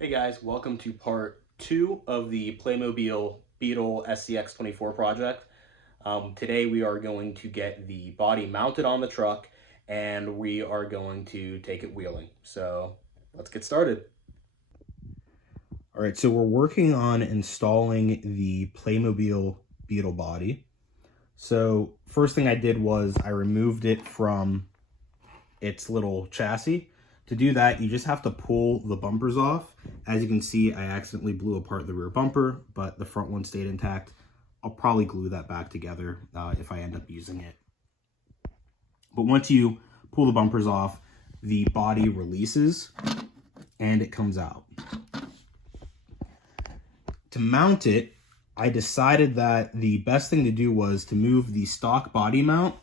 Hey guys, welcome to part 2 of the Playmobil Beetle SCX24 project. Today we are going to get the body mounted on the truck and we are going to take it wheeling. So let's get started. All right, so we're working on installing the Playmobil Beetle body. So first thing I did was I removed it from its little chassis. To do that, you just have to pull the bumpers off. As you can see, I accidentally blew apart the rear bumper, but the front one stayed intact. I'll probably glue that back together if I end up using it. But once you pull the bumpers off, the body releases and it comes out. To mount it, I decided that the best thing to do was to move the stock body mount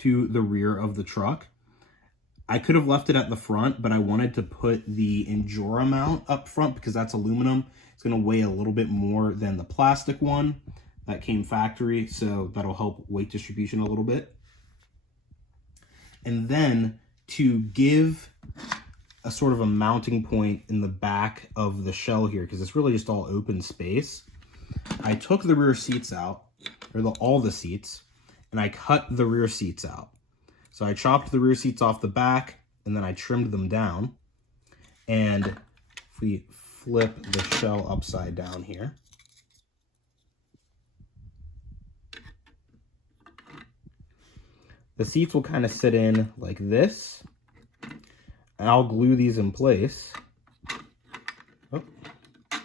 to the rear of the truck. I could have left it at the front, but I wanted to put the Endura mount up front because that's aluminum. It's going to weigh a little bit more than the plastic one that came factory, so that'll help weight distribution a little bit. And then to give a sort of a mounting point in the back of the shell here, because it's really just all open space, I took the rear seats out, or all the seats, and I cut the rear seats out. So I chopped the rear seats off the back and then I trimmed them down. And if we flip the shell upside down here, the seats will kind of sit in like this. And I'll glue these in place. Oh. Well,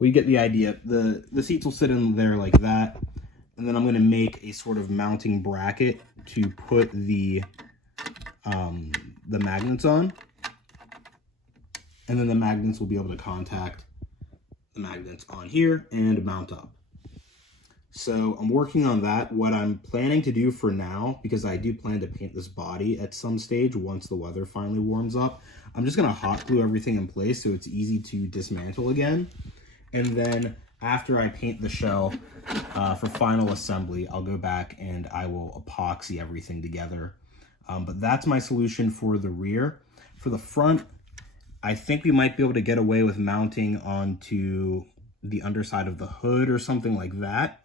you get the idea. The seats will sit in there like that. And then I'm going to make a sort of mounting bracket to put the magnets on. And then the magnets will be able to contact the magnets on here and mount up. So I'm working on that. What I'm planning to do for now, because I do plan to paint this body at some stage once the weather finally warms up, I'm just going to hot glue everything in place so it's easy to dismantle again. And then after I paint the shell for final assembly, I'll go back and I will epoxy everything together. But that's my solution for the rear. For the front, I think we might be able to get away with mounting onto the underside of the hood or something like that.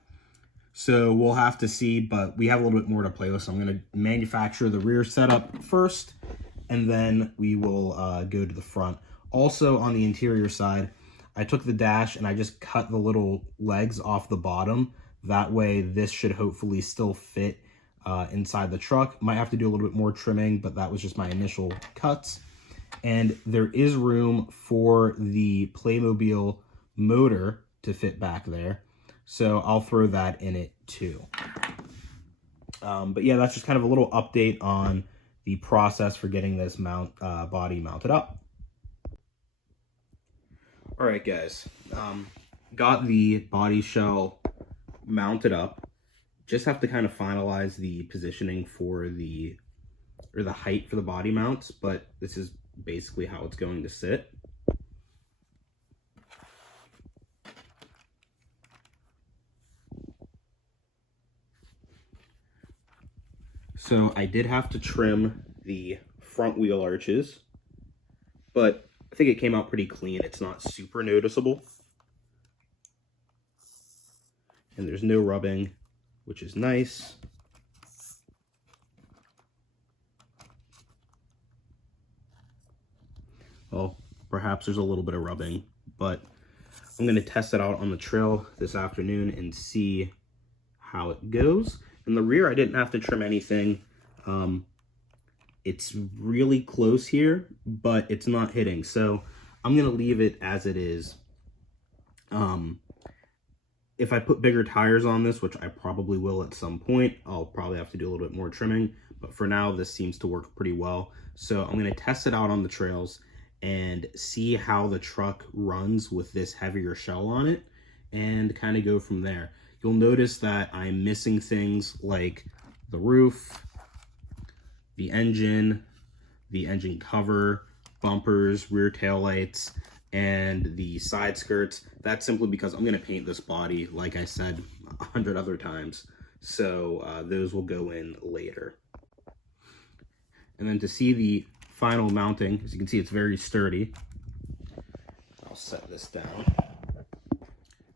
So we'll have to see, but we have a little bit more to play with. So I'm going to manufacture the rear setup first, and then we will go to the front. Also on the interior side, I took the dash and I just cut the little legs off the bottom. That way this should hopefully still fit inside the truck. Might have to do a little bit more trimming, but that was just my initial cuts. And there is room for the Playmobil motor to fit back there. So I'll throw that in it too. But yeah, that's just kind of a little update on the process for getting this body mounted up. All right, guys, got the body shell mounted up. Just have to kind of finalize the positioning for the height for the body mounts, but this is basically how it's going to sit. So I did have to trim the front wheel arches, but I think it came out pretty clean. It's not super noticeable. And there's no rubbing, which is nice. Well, perhaps there's a little bit of rubbing, but I'm going to test it out on the trail this afternoon and see how it goes. In the rear, I didn't have to trim anything. It's really close here, but it's not hitting. So I'm going to leave it as it is. If I put bigger tires on this, which I probably will at some point, I'll probably have to do a little bit more trimming. But for now, this seems to work pretty well. So I'm going to test it out on the trails and see how the truck runs with this heavier shell on it and kind of go from there. You'll notice that I'm missing things like the roof, the engine cover, bumpers, rear taillights, and the side skirts. That's simply because I'm going to paint this body, like I said 100 other times. So those will go in later. And then to see the final mounting, as you can see, it's very sturdy. I'll I'll set this down.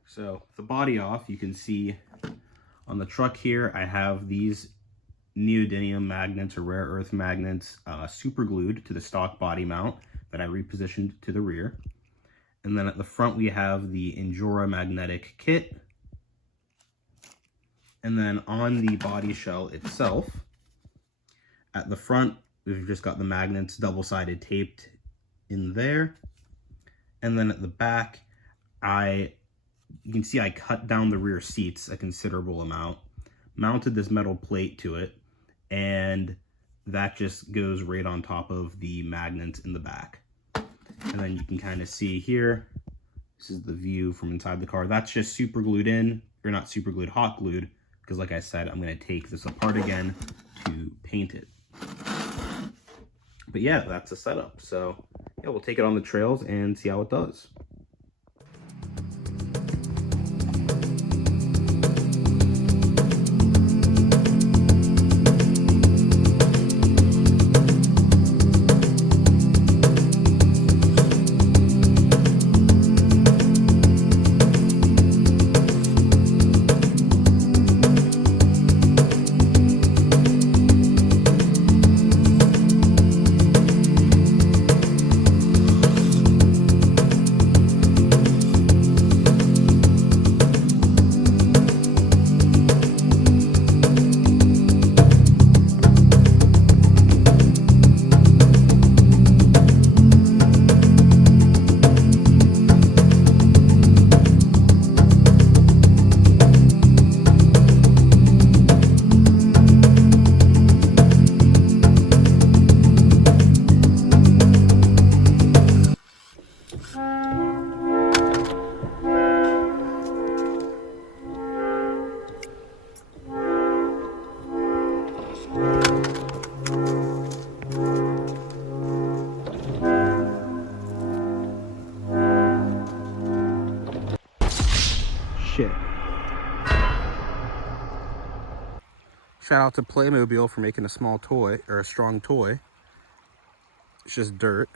So the body off, you can see on the truck here, I have these neodymium magnets or rare earth magnets super glued to the stock body mount that I repositioned to the rear. And then at the front, we have the Injora magnetic kit. And then on the body shell itself, at the front, we've just got the magnets double-sided taped in there. And then at the back, you can see I cut down the rear seats a considerable amount, mounted this metal plate to it, and that just goes right on top of the magnets in the back. And then you can kind of see here, this is the view from inside the car. That's just super glued in, or not super glued, hot glued, because like I said, I'm going to take this apart again to paint it. But yeah, that's the setup. So yeah, we'll take it on the trails and see how it does. Shit. Shout out to Playmobil for making a small toy, or a strong toy. It's just dirt.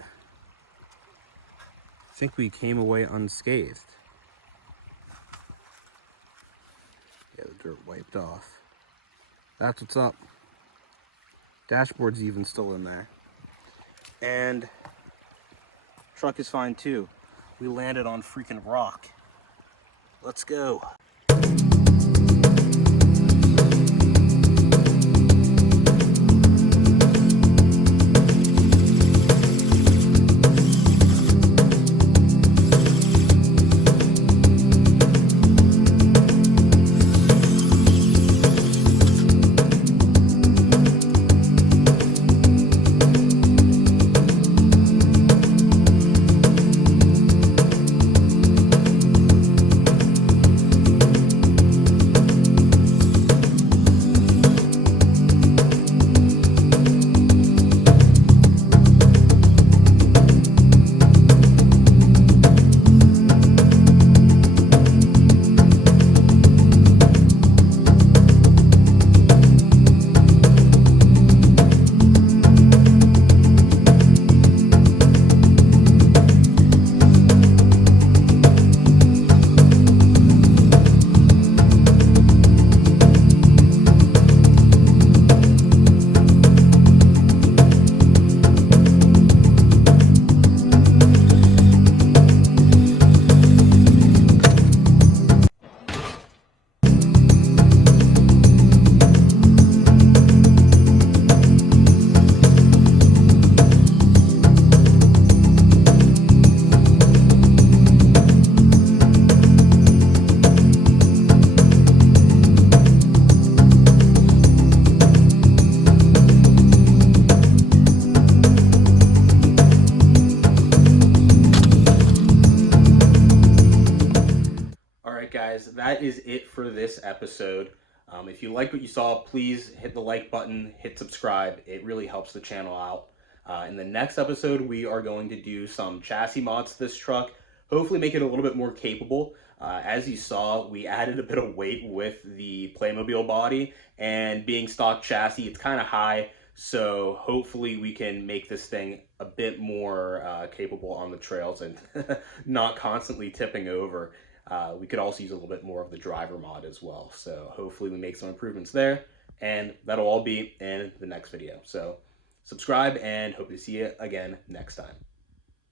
I think we came away unscathed. Yeah, the dirt wiped off. That's what's up. Dashboard's even still in there. And truck is fine too. We landed on freaking rock. Let's go. Guys, that is it for this episode. If you like what you saw, please hit the like button, hit subscribe. It really helps the channel out. In the next episode, we are going to do some chassis mods to this truck, hopefully make it a little bit more capable. As you saw, we added a bit of weight with the Playmobil body, and being stock chassis, it's kind of high, So hopefully we can make this thing a bit more capable on the trails and not constantly tipping over. We could also use a little bit more of the driver mod as well. So hopefully we make some improvements there, and that'll all be in the next video. So subscribe and hope to see you again next time.